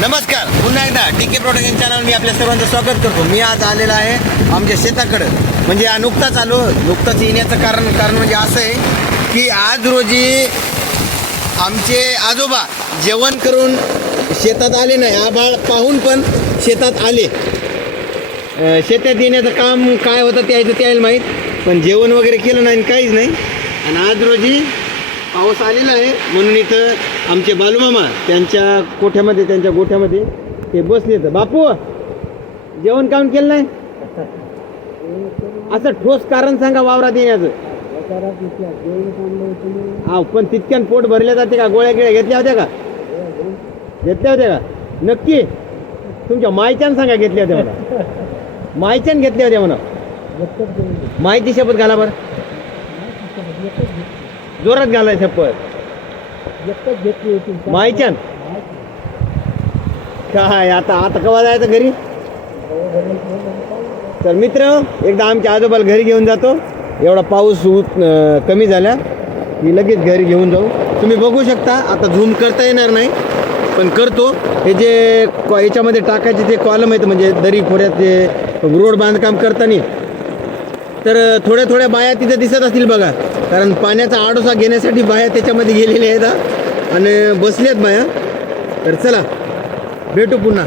नमस्कार. पुन्हा एकदा टी के प्रोडक्शन चॅनल मी आपल्या सर्वांचं स्वागत करतो. मी आज आलेला आहे आमच्या शेताकडं. म्हणजे हा नुकताच आलो. नुकताच येण्याचं कारण कारण म्हणजे असं आहे की आज रोजी आमचे आजोबा जेवण करून शेतात आले नाही. आबाळ पाहून पण शेतात आले. शेतात येण्याचं काम काय होतं ते आहे ते माहीत. पण जेवण वगैरे केलं नाही आणि काहीच नाही. आणि आज रोजी पाऊस आलेला आहे. म्हणून इथं आमचे बालूमामा त्यांच्या कोठ्यामध्ये त्यांच्या गोठ्यामध्ये ते बसले तर बापू जेवण काम केलं नाही? असं ठोस कारण सांगा वावरात येण्याचं. हा पण तितक्यान पोट भरले जाते का? गोळ्या गिळ्या घेतल्या होत्या का? घेतल्या होत्या का? नक्की? तुमच्या मायच्यान सांगा घेतल्या होत्या मला मायच्यान घेतल्या होत्या म्हणा. माहिती शपथ घाला बरं. जोरात घालाय शपथ मायच्यान काय आता आता कवा जायचं घरी? तर मित्र एकदा आमच्या आजोबाला घरी घेऊन जातो. एवढा पाऊस कमी झाला. की लगेच घरी घेऊन जाऊ. तुम्ही बघू शकता आता झूम करता येणार नाही पण करतो. हे जे याच्यामध्ये टाकायचे जे कॉलम आहेत म्हणजे दरी खोऱ्यात जे रोड बांधकाम करताना तर थोड्या थोड्या बाया तिथे दिसत असतील बघा. कारण पाण्याचा आडोसा घेण्यासाठी बाया त्याच्यामध्ये गेलेल्या आहेत आणि बसल्यात बाया. तर चला भेटू पुन्हा.